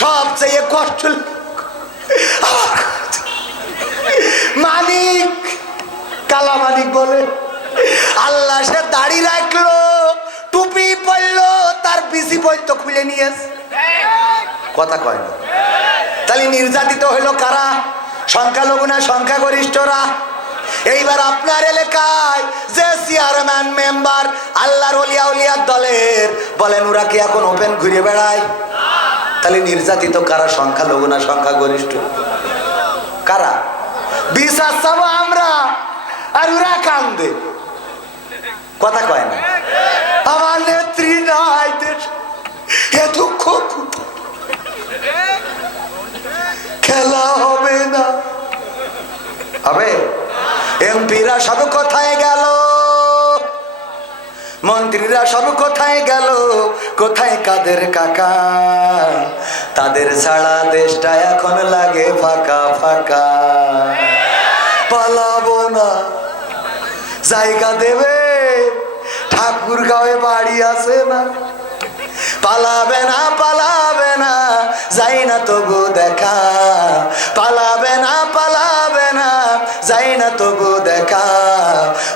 সবচেয়ে কষ্ট মানিক কালা মানিক বলে। আল্লাহ সে দাড়ি রাখল, টুপি পরলো, তার বিসি পর্যন্ত খুলে নিয়েছে কথা কয় না। তাহলে নির্যাতিত হইল কারা? সংখ্যালঘু না সংখ্যাগরিষ্ঠরা? এইবার আপনার এলাকায় যে চেয়ারম্যান মেম্বার আল্লাহর অলিয়া উলিয়ার দলের, বলেন ওরা কি এখন ওপেন ঘুরে বেড়ায়? তাহলে নির্যাতিত কারা? সংখ্যালঘু না সংখ্যাগরিষ্ঠ? কারা? বিশ্বাস আমরা, আর ওরা কান্দে। কথা কয় না? আমার নেত্রী নাই দুঃখ খেলা হবে না। হবে? এমপিরা সব কোথায় গেল? মন্ত্রীরা সব কোথায় গেল? কোথায় কাদের কাকা? তাদের ছাড়া দেশটা এখন লাগে ফাঁকা ফাঁকা। পালাবো না। জায়গা দেবে। ঠাকুর গাঁয়ে বাড়ি আছে না। পালাবে না পালাবে না। যাই না তবু দেখা। পালাবে না পালাবে না। যাই না তবু দেখা।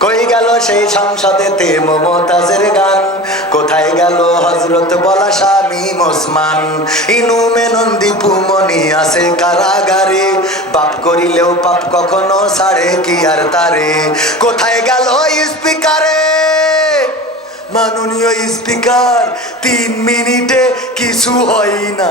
কই গেল সেই সংসদেতে মমতাজের গান? কোথায় গেল হজরত বলা স্বামী মোসমান? ইনু মেনন্দি পুমনি আছে কারাগারে। বাপ করিলেও পাপ কখনো ছাড়ে কি আর তারে? কোথায় গেল স্পিকারে? মাননীয় স্পিকার, তিন মিনিটে কিছু হয় না।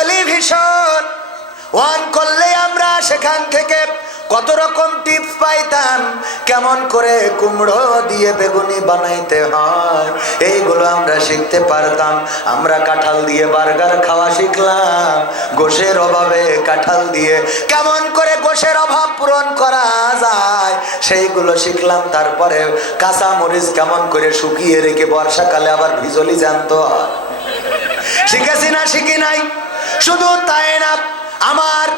টেলিভিশন। ওয়ান করলে আমরা সেখান থেকে কত রকম টিপস পাইতাম। কেমন করে কুমড়ো দিয়ে বেগুনি বানাইতে হয়, এইগুলো আমরা শিখতে পারতাম। আমরা কাঁঠাল দিয়ে বার্গার খাওয়া শিখলাম, গোশের অভাবে কাঁঠাল দিয়ে। কেমন করে গোশের অভাব পূরণ করা যায়, সেইগুলো শিখলাম। তারপরে কাঁচা মরিচ কেমন করে শুকিয়ে রেখে বর্ষাকালে আবার ভিজলি জানতো শিখেছি না, শিখি নাই? শুধু তাই না, আমার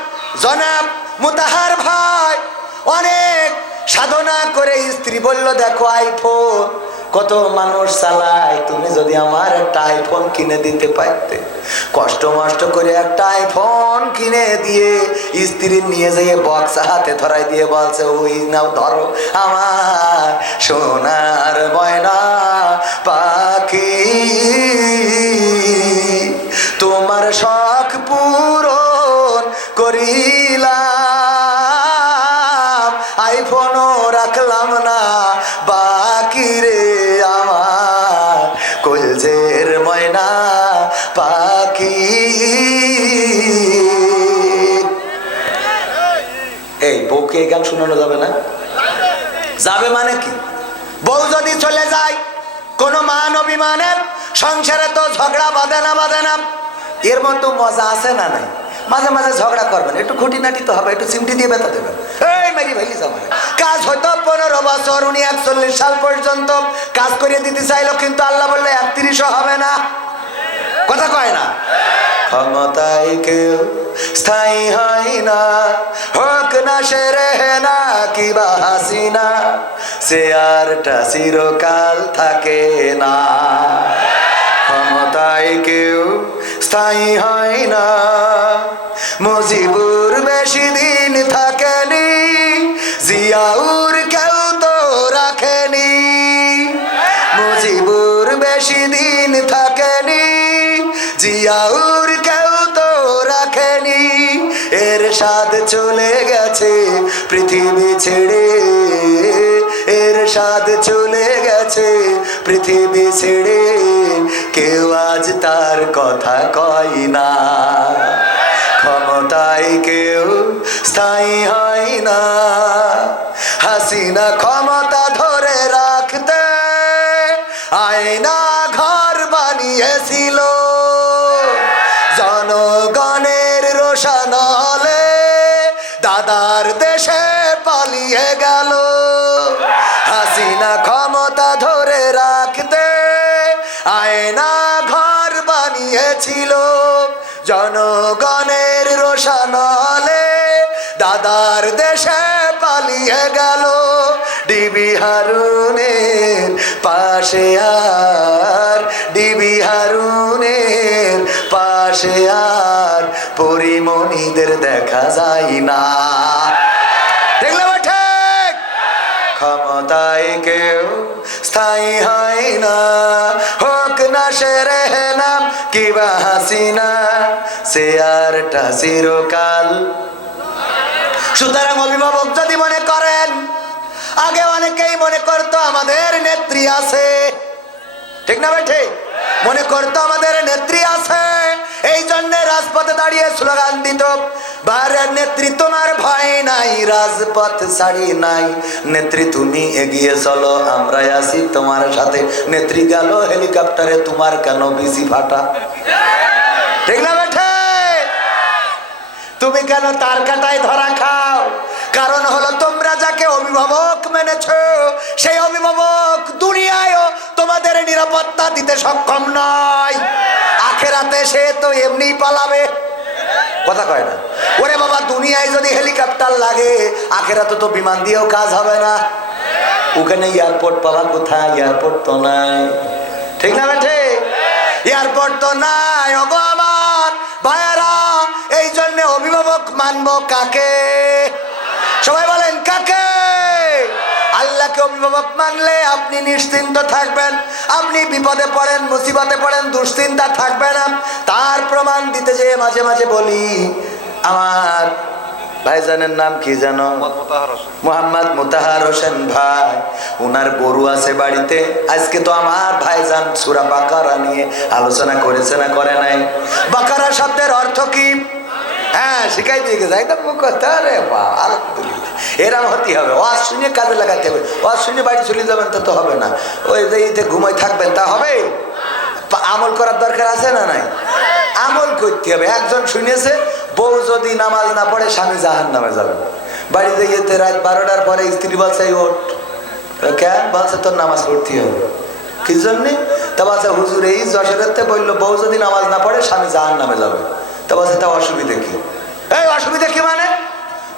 জনাব মুতাহার ভাই অনেক সাধনা করে স্ত্রী বলল, দেখো আইফোন কত মানুষ চালায়, তুমি যদি আমার একটা আইফোন কিনে দিতে পারতে। কষ্ট মষ্ট করে একটা আইফোন কিনে দিয়ে স্ত্রী নিয়ে যেয়ে বক্স হাতে ধরাই দিয়ে বলছে, ওই নাও, ধরো আমার সোনার ময়না পাখি। তোমার শখ পূরণ করিলাম। আইফোনও রাখলাম না, বাকি রে আমার। কলজের ময়না পাখি। এই বউকে গান শোনানো যাবে না? যাবে মানে কি? বউ যদি চলে যায়, কোন মান অভিমানের সংসারে তো ঝগড়া বাঁধে না বাঁধে না। এর মতো মজা আছে না নাই? মাঝে মাঝে ঝগড়া করবেন, একটু খুঁটিনাটি তো হবে, একটু চিমটি দিয়ে বেতা দেবেন। এই মেরি ভাইলি যাবে কাজ হয়তো পনেরো বছর, উনি একচল্লিশ সাল পর্যন্ত কাজ করিয়ে দিতে চাইলো, কিন্তু আল্লাহ বললে, একত্রিশও হবে না। কথা কয় না? ক্ষমতায় কেউ স্থায়ী হয় না, হোক না সে রেহে না কিবা হাসিনা, সে আরটা চিরকাল থাকে না। ক্ষমতায় কেউ স্থায়ী হয় না। মুজিবুর বেশি দিন থাকেনি, জিয়াউর কেউ তো রাখেনি। মজিবুর বেশি দিন থাকেনি, জিয়াউর কেউ তো রাখেনি। এর স্বাদ চলে গেছে পৃথিবী ছেড়ে। এর স্বাদ চলে গেছে পৃথিবী ছেড়ে। কেউ আজ তার কথা কয় না। ক্ষমতায় কেউ স্থায়ী হয় না। হাসিনা ক্ষমতা ধরে রাখতে আয়না ঘর বানিয়েছিল। দাদার দেশে পালিয়ে গেল। ডিবি হারুনের পাশে আর, ডিবি হারুনের পাশে আর, পরিমণিদের দেখা যায় না। ক্ষমতায় কেউ স্থায়ী হয় না। হোক না সে রেহে নাম কিবা হাসিনা, সে আরটা চিরকাল সুতরাং অভিভাবক যদি মনে করেন, আগে অনেকেই মনে করতো আমাদের নেত্রী আছে। ঠিক না ঠিক? মনে করতো আমাদের নেত্রী আছে। এই জন্য রাজপথে দাঁড়িয়ে স্লোগান দিত বাইরের নেত্রী, তোমার ভয় নাই, রাজপথ ছাড়ি নাই। নেত্রী, তুমি এগিয়ে চলো আমরা আছি তোমার সাথে। নেত্রী গেল হেলিকপ্টারে, তোমার কেন বিসি ফাটা ঠিক না বেঠে তুমি কেন তার কাটায় ধরা খাও? কারণ হলো তোমরা যাকে অভিভাবক মেনেছ, সেই অভিভাবক দুনিয়ায়ও তোমাদের নিরাপত্তা দিতে সক্ষম নয়। আখেরাতে সে তো এমনি পালাবে। কথা কয় না। ওরে বাবা, দুনিয়ায় যদি হেলিকপ্টার লাগে, আখেরাতে তো বিমান দিয়েও কাজ হবে না। ওখানে এয়ারপোর্ট পাবা কোথায়? এয়ারপোর্ট তো নাই। ঠিক না বেঠে? এয়ারপোর্ট তো নাই ওগো মানবো কাকে? সবাই বলেন কাকে? আল্লাহকে অভিভাবক মানলে আপনি নিশ্চিন্ত থাকবেন আপনি বিপদে পড়েন মুসিবতে পড়েন দুশ্চিন্তা থাকবে না। তার প্রমাণ দিতে যেয়ে মাঝে মাঝে বলি আমার ভাইজানের নাম কি জানো? মোহাম্মদ মুতাহার হোসেন। ভাই উনার গরু আছে বাড়িতে। আজকে তো আমার ভাইজান সুরা বাকারা নিয়ে আলোচনা করেছে না করে নাই? বাকারা শব্দের অর্থ কি? হ্যাঁ শিখাই দিয়ে গেছে। একদম মুখস্থ রে বা আলহামদুলিল্লাহ। এরম হতে হবে। ওয়াজ শুনে কাজে লাগাতে হবে। ওয়াজ শুনে বাড়ি চলে যাবেন, তা তো হবে না। ওই যে ইতে ঘুমাই থাকবেন, তা হবে? আমল করার দরকার আছে না নাই? আমল করতে হবে। একজন শুনেছে, বউ যদি নামাজ না পড়ে, স্বামী জাহান নামে যাবে। বাড়িতে ইয়েতে রাত বারোটার পরে স্ত্রী বলছে ওঠ। কেন? বলছে, তোর নামাজ পড়তে হবে। কি জন্যে? তা বলছে, হুজুর, এই যশোরেতে বলল, বউ যদি নামাজ না পড়ে, স্বামী জাহান নামে যাবে। মানে?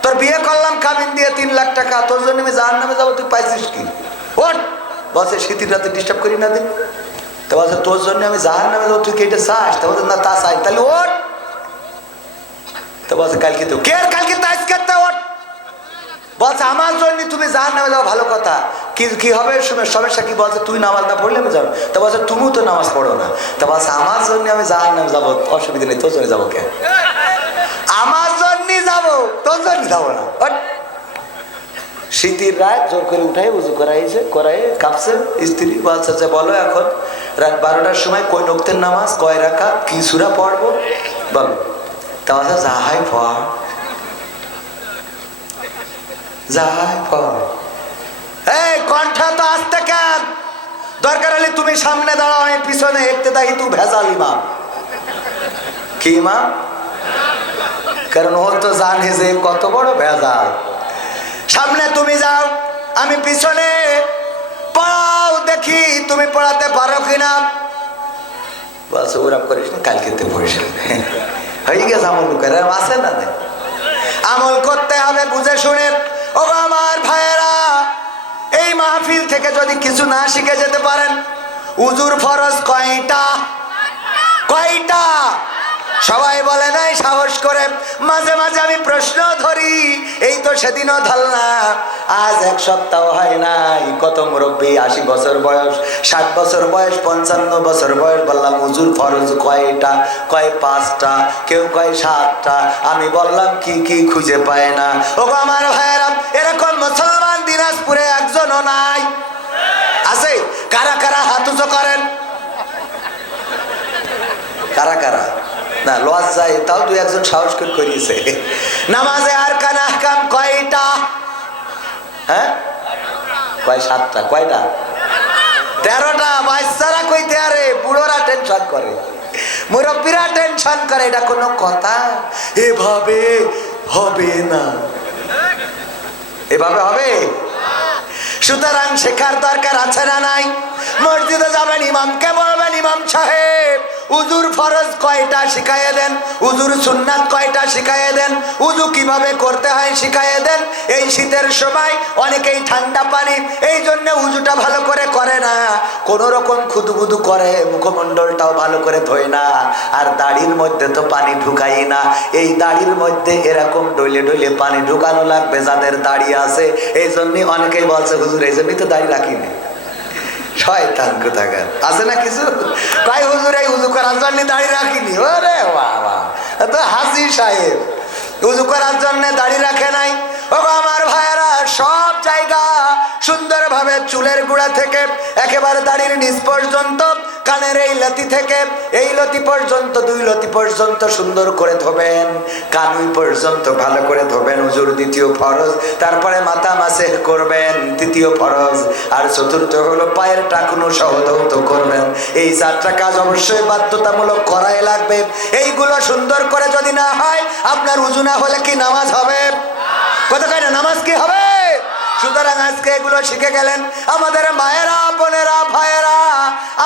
তোর বিয়ে করলাম কামিন দিয়ে তিন লাখ টাকা, তোর জন্য আমি নামে যাব, তুই পাইছিস কি? ডিস্টার্ব করি না দিন তো তোর জন্য আমি নামে যাব, তুই চাস? না, তা চাই। তাহলে কালকে তো কে আর কালকে তো আজকে তো ওঠ বলছে, আমার জন্য তুমি জাহান নামে যাও, ভালো কথা। কি কি হবে? সমস্যা কি বলছে? তুই নামাজ না পড়লে আমি যাব। তা বলছে, তুমিও তো নামাজ পড়ো না। তা বলছে, আমার জন্য আমি জাহান নামে যাব। অসুবিধা নেই, তোর জন্য যাব কে? আমার জন্য যাব, তোর জন্য যাব না। শীতের রাত জোর করে উঠাই উজু করাইছে করাই কাঁপছে, স্ত্রী বলছে যে, বলো এখন, রাত বারোটার সময় কই নক্তের নামাজ, কয় রাখা কি সুরা পড়ব? বলো। তা বলছে যাহাই পড়। যাহাই পড় এই, কণ্ঠা তো আসতে কেন? দরকার হলে তুমি সামনে দাঁড়াও, আমি পিছনে একতে দাহি তু ভেজাল ইমাম কি ইমাম কারণ ও তো জানে যে কত বড় ভেজাল। সামনে তুমি যাও, আমি পিছনে। পড়াও দেখি, তুমি পড়াতে পারো কিনা। বাস ওরা করিস কালকে তো পড়িস হয়ে গেছে আমল করে আছে না। আমল করতে হবে, বুঝে শুনে। ও আমার ভাইয়েরা, এই মাহফিল থেকে যদি কিছু না শিখে যেতে পারেন, উজুর ফরজ কয়টা? কয়টা? সবাই বলে নাই সাহস করে। মাঝে মাঝে আমি প্রশ্ন ধরি, এই তো সেদিনও ধরলাম, আজ এক সপ্তাহ হয় নাই, কত মুরব্বী, আশি বছর বয়স, ষাট বছর বয়স, পঞ্চান্ন বছর বয়স, বললাম, হুজুর, ফরজ কয়টা, কয় পাঁচটা, কেউ কয় সাতটা? আমি বললাম, কি কি খুঁজে পায় না? ও আমার ভাইয়েরা, এরকম মুসলমান দিনাজপুরে একজনও নাই। আছে? কারা কারা হাত উঁচু করেন? কারা কারা? না লজ যায় তাও দু একজন সাহস করে করিয়েছে। নামাজে আর কান আহকাম কয়টা? হ্যাঁ? কয় সাতটা? কয়টা? তেরোটা। বাচ্চারা কইতে আরে, বুড়োরা টেনশন করে। মুরব্বীরা টেনশন করে, এটা কোনো কথা? এভাবে হবে না। এভাবে হবে? সুতরাং শেখার দরকার আছে না নাই? মসজিদে যাবেন ইমামকে বলবেন ইমাম সাহেব? উজুর ফরজ কয়টা শিখাইয়ে দেন? উজুর সুন্নাত কয়টা শিখাইয়ে দেন? উজু কীভাবে করতে হয় শিখাইয়ে দেন? এই শীতের সময় অনেকেই ঠান্ডা পানি, এই জন্য উজুটা ভালো করে করে না। কোন রকম খুদুবুদু করে, মুখমণ্ডলটাও ভালো করে ধোয় না। আর দাড়ির মধ্যে তো পানি ঢুকাই না। এই দাড়ির মধ্যে এরকম ডলে ডলে পানি ঢুকানো লাগবে যাদের দাড়ি আছে। এই জন্যই অনেকেই বলছে, হুজুর, এই জন্যই তো দাড়ি রাখিনি। শয়তান কোথাকার? আছে না কিছু? কয়, হুজুর, এই উজু করার জন্য দাড়ি রাখিনি? ওরে বাবা। তো হাসি সাহেব। উজু করার জন্য দাড়ি রাখে নাই। ও আমার ভাইয়েরা সব জায়গা সুন্দরভাবে চুলের গুড়া থেকে একেবারে দাড়ির নিচ পর্যন্ত, কানের এই লতি থেকে এই লতি পর্যন্ত, দুই লতি পর্যন্ত সুন্দর করে ধোবেন, কানুই পর্যন্ত ভালো করে ধোবেন, হুজুর দ্বিতীয় ফরজ, তারপরে মাথা মাসে করবেন, তৃতীয় ফরজ, আর চতুর্থ হলো পায়ের টাকুনো সহধৌত করবেন। এই চারটা কাজ অবশ্যই বাধ্যতামূলক করাই লাগবে। এইগুলো সুন্দর করে যদি না হয়, আপনার উজু না হলে কি নামাজ হবে? কত কয় না নামাজ কি হবে? সুতরাং আজকে এগুলো শিখে গেলেন আমাদের মায়েরা, বোনেরা, ভাইয়েরা।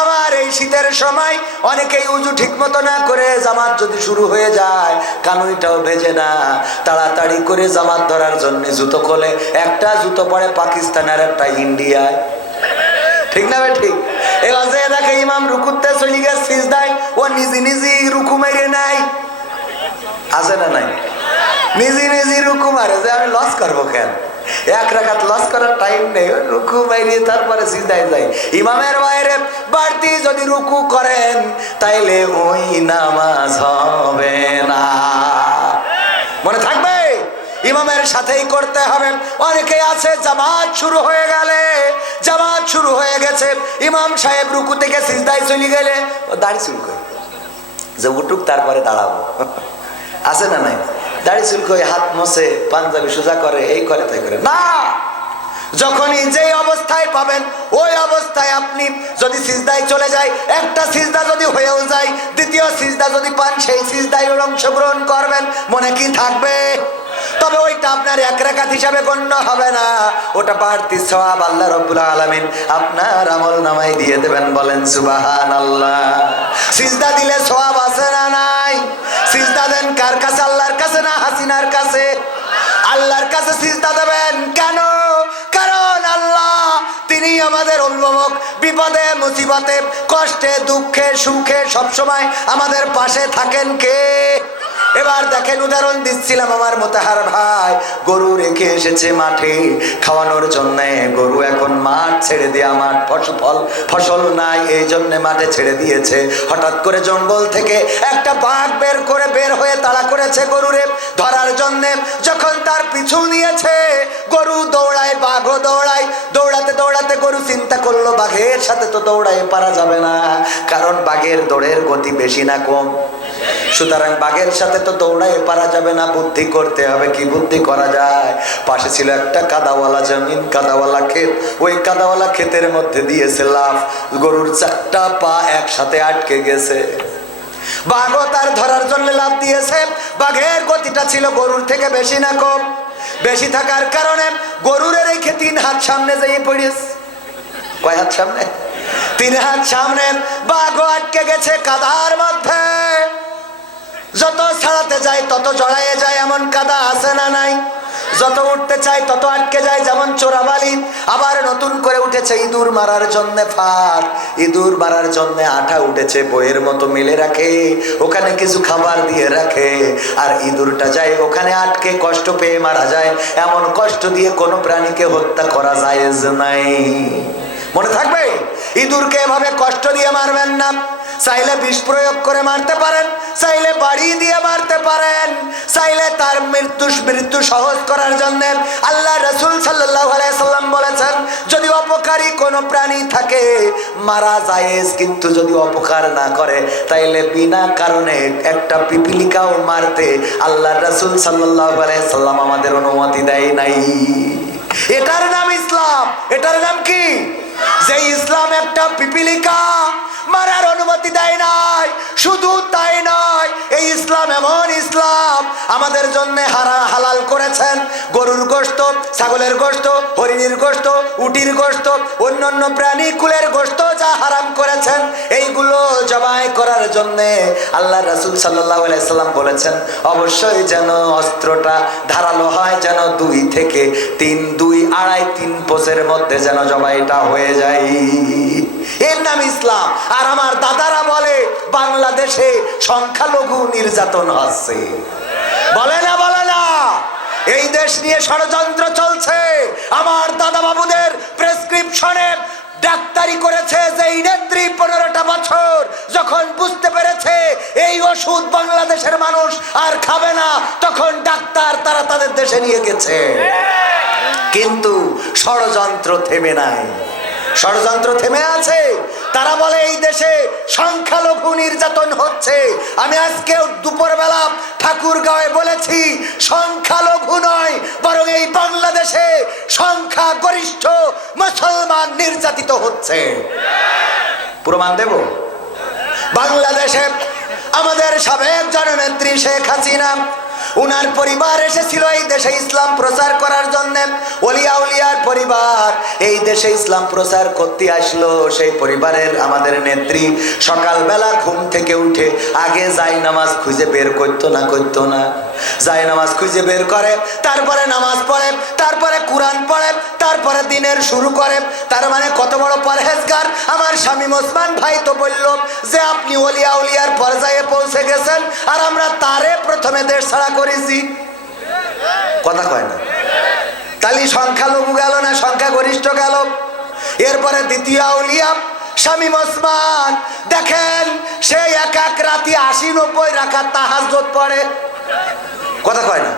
আমার এই শীতের সময় অনেকেই উজু ঠিক মতো না করে জামাত যদি শুরু হয়ে যায়, কানুইটাও ভেজে না। তাড়াতাড়ি করে জামাত ধরার জন্য জুতো খোলে। একটা জুতো পরে পাকিস্তান আর একটা ইন্ডিয়ায়। ঠিক না বে ঠিক? এই দেখে ইমাম রুকুতে চলে গেছে সিজদায় ও নিজে নিজে রুকু মেরে নাই আছে না নাই? নিজে নিজে রুকু মারে, যে আমি লস করব কেন? এক রাখাত লস করার টাইম নেই, রুকু মারিয়ে তারপরে সিধায় যাই। ইমামের বাইরে বাড়তি যদি রুকু করেন, তাইলে ওই নামাজ হবে না। মনে থাকবে? ইমামের সাথেই করতে হবে। অনেকে আছে, জামাত শুরু হয়ে গেলে, জামাত শুরু হয়ে গেছে। ইমাম সাহেব রুকু থেকে সিজদায় চলে গেলে, ও দাড়ি চুল করে। যে উঠুক, তারপরে দাঁড়াবো। আছে না নাই? দাড়ি চুল করে হাত মসে পাঞ্জাবি সোজা করে, এই করে, তাই করে। না! যখনই যেই অবস্থায় পাবেন, ওই অবস্থায় আপনি যদি সিজদায় চলে যায়, একটা সিজদা যদি হয়েও যায়, দ্বিতীয় সিজদা যদি পান, সেই সিজদায় অংশগ্রহণ করবেন, মনে কি থাকবে? তবে ওইটা আপনার এক রেখাত হিসাবে গণ্য হবে না। ওটা বাড়তি সওয়াব আল্লাহ রব্বুল আলামিন আপনার আমল নামাই দিয়ে দেবেন বলেন সুবাহান আল্লাহ সিজদা দিলে সওয়াব আছে না নাই? সিজদা দেন কার কাছে? আল্লাহর কাছে না হাসিনার কাছে? আল্লাহর কাছে সিজদা দেবেন কেন? কারণ আল্লাহ, তিনি আমাদের অভিভাবক। বিপদে, মুসিবতে, কষ্টে, দুঃখে, সুখে সবসময় আমাদের পাশে থাকেন কে? এবার দেখেন উদাহরণ দিচ্ছিলাম আমার মোতাহার ভাই। গরু রেখে এসেছে মাঠে, খাওয়ানোর জন্য। গরু এখন মাঠ ছেড়ে দেয়া মাঠ ফসল ফসল নাই, এই জন্য মাঠে ছেড়ে দিয়েছে। হঠাৎ করে জঙ্গল থেকে একটা বাঘ বের করে বের হয়ে তাড়া করেছে গরুরে ধরার জন্য। যখন তার পিছু নিয়েছে, গরু দৌড়ায়, বাঘও দৌড়ায়। দৌড়াতে দৌড়াতে গরু চিন্তা করল, বাঘের সাথে তো দৌড়ায় পারা যাবে না। কারণ বাঘের দৌড়ের গতি বেশি না কম। সুতরাং বাঘের সাথে তো দৌড়াই পারা যাবে না, বুদ্ধি করতে হবে, কি বুদ্ধি করা যায়? পাশে ছিল একটা কাদাওয়ালা জমিন, কাদাওয়ালা ক্ষেত। ওই কাদাওয়ালা ক্ষেতের মধ্যে দিয়েছে লাভ গরুর চারটা পা একসাথে আটকে গেছে। বাঘও তার ধরার জন্য লাভ দিয়েছে। বাঘের গতিটা ছিল গরুর থেকে বেশি না কম। বেশি থাকার কারণে গরুরের রেখে তিন হাত সামনে যেয়ে পড়িস কয় হাত সামনে? তিন হাত সামনে বাঘও আটকে গেছে কাদার মধ্যে। যত ছাড়াতে যায়, তত জড়াইয়ে যায়, এমন কাদা আছে না নাই। যত উঠতে চাই তত আটকে যায়, যেমন চোরাবালি। আবার নতুন করে উঠেছে ইঁদুর মারার জন্য ফাঁক ইঁদুর মারার জন্য আঠা উঠেছে, বইয়ের মতো মিলে রাখে, ওখানে কিছু খাবার দিয়ে রাখে। আর ইঁদুরটা যায়, ওখানে আটকে কষ্ট পেয়ে মারা যায়। এমন কষ্ট দিয়ে কোনো প্রাণীকে হত্যা করা যায় নাই। মনে থাকবে? ইঁদুরকে এভাবে কষ্ট দিয়ে মারবেন না। চাইলে বিষ প্রয়োগ করে মারতে পারেন, চাইলে বাড়ি দিয়ে মারতে পারেন, চাইলে তার মৃত্যু মৃত্যু সহজ করার জন্য আল্লাহ রসুল সাল্লাহ সাল্লাম বলেছেন, যদি অপকারী কোনো প্রাণী থাকে, মারা জায়েজ, কিন্তু যদি অপকার না করে, তাইলে বিনা কারণে একটা পিপিলিকাও মারতে আল্লাহ রসুল সাল্লাহ সাল্লাম আমাদের অনুমতি দেয় নাই। এটার নাম ইসলাম। এটার নাম কি? যে ইসলাম একটা পিপিলিকা, মারার অনুমতি দেয় নাই, শুধু তাই নয়, এই ইসলাম এমন ইসলাম, আমাদের জন্য হারা হালাল করেছেন, গরুর গোস্ত ছাগলের গোস্ত হরিণীর গোস্ত উটির গোস্ত অন্যান্য প্রাণী কুলের গোস্ত যা হারাম করেছেন, এইগুলো জবাই করার জন্যে আল্লাহ রাসুল সাল্লাহ সাল্লাম বলেছেন, অবশ্যই যেন অস্ত্রটা ধারালো হয়, যেন দুই থেকে তিন, দুই আড়াই, তিন পোষের মধ্যে যেন জবাইটা হয়ে যায় এর নাম ইসলাম। আর আমার দাদারা বলে, বাংলাদেশে সংখ্যালঘু নির্যাতন হচ্ছে। বলে না বলে না। এই দেশ নিয়ে ষড়যন্ত্র চলছে। আমার দাদা বাবুদের প্রেসক্রিপশনে ডাক্তারি করেছে যে এই নেত্রী পনেরোটা বছর। যখন বুঝতে পেরেছে এই ওষুধ বাংলাদেশের মানুষ আর খাবে না, তখন ডাক্তার তারা তাদের দেশে নিয়ে গেছে। কিন্তু ষড়যন্ত্র থেমে নাই। ষড়যন্ত্র থেমে আছে। তারা বলে, এই দেশে সংখ্যালঘু নির্যাতন হচ্ছে। আমি আজকে দুপুরবেলা ঠাকুরগাঁওয়ে বলেছি, সংখ্যালঘু নয়, বরং এই বাংলাদেশে সংখ্যা গরিষ্ঠ মুসলমান নির্যাতিত হচ্ছে। প্রমাণ দেব? বাংলাদেশে আমাদের সাবেক জননেত্রী শেখ হাসিনা উনার পরিবার এসেছিল এই দেশে ইসলাম প্রচার করার জন্য। অলিয়া উলিয়ার পরিবার এই দেশে ইসলাম প্রচার করতে আসলো। সেই পরিবারের আমাদের নেত্রী সকালবেলা ঘুম থেকে উঠে আগে যাই নামাজ খুঁজে বের করতো না করতো না। যাই নামাজ খুঁজে বের করে, তারপরে নামাজ পড়ে, তারপরে কোরআন পড়ে, তারপরে দিনের শুরু করে। তার মানে কত বড় পরহেজগার। আমার স্বামী ওসমান ভাই তো বলল যে, আপনি অলিয়া উলিয়ার পর্যায়ে পৌঁছে গেছেন আর আমরা তারে প্রথমে দেশ ছাড়া করেছি। কথা কয় না। তাহলে সংখ্যালঘু গেল না সংখ্যা গরিষ্ঠ গেল? এরপরে দ্বিতীয় আউলিয়া স্বামী ওসমান, দেখেন সে এক এক রাতি আশি নব্বই রাখার তাহাজত পড়ে। কথা কয় না?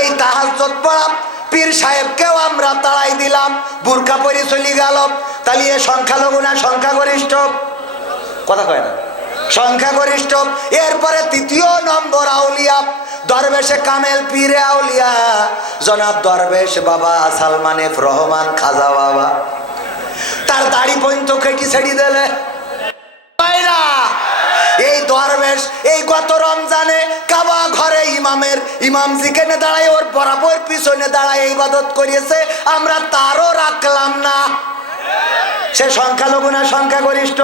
এই তাহাজত পড়া পীর সাহেবকেও আমরা তাড়াই দিলাম বুরকা পরি চলি গেল। তাহলে এ সংখ্যালঘু না সংখ্যাগরিষ্ঠ? কথা কয় না? সংখ্যাগরিষ্ঠ। এরপরে তৃতীয় নম্বর আউলিয়া, দরবেশে কামেল পীরে আউলিয়া। জনাব দরবেশ বাবা সালমান রহমান খাজা বাবা। তার দাড়ি পর্যন্ত কেটি ছেড়ি দিলে। এই দরবেশ, এই গত রমজানে ইমামের ইমাম যেখানে দাঁড়ায়, ওর বরাবর পিছনে দাঁড়ায় ইবাদত করিয়েছে। আমরা তারও রাখলাম না। সে সংখ্যালঘু না সংখ্যাগরিষ্ঠ?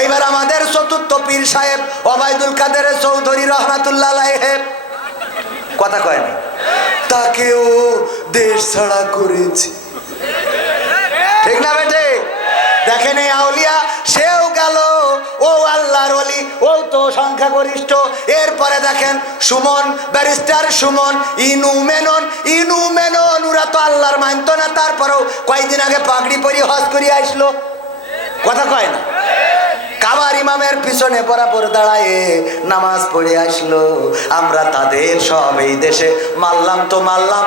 এইবার আমাদের চতুর্থ পীর সাহেব ওবায়দুল কাদের চৌধুরী রহমাতুল্লাহ আলাইহে। কথা কয় তাকেও দেশ ছাড়া করেছি। ঠিক না বেটে? দেখেন এই আউলিয়া ও আল্লাহর অলি ও তো সংখ্যাগরিষ্ঠ। এরপরে দেখেন সুমন, ব্যারিস্টার সুমন, ইনু মেনন ইনু মেনন, ওরা তো আল্লাহর মানত না, তারপরেও কয়েকদিন আগে পাগড়ি পরি হজ করিয়ে আসলো। কথা কয় না? কাবার ইমামের পিছনে বরাবর দাঁড়ায় নামাজ পড়ে আসলো। আমরা তাদের সব এই দেশে মারলাম তো মারলাম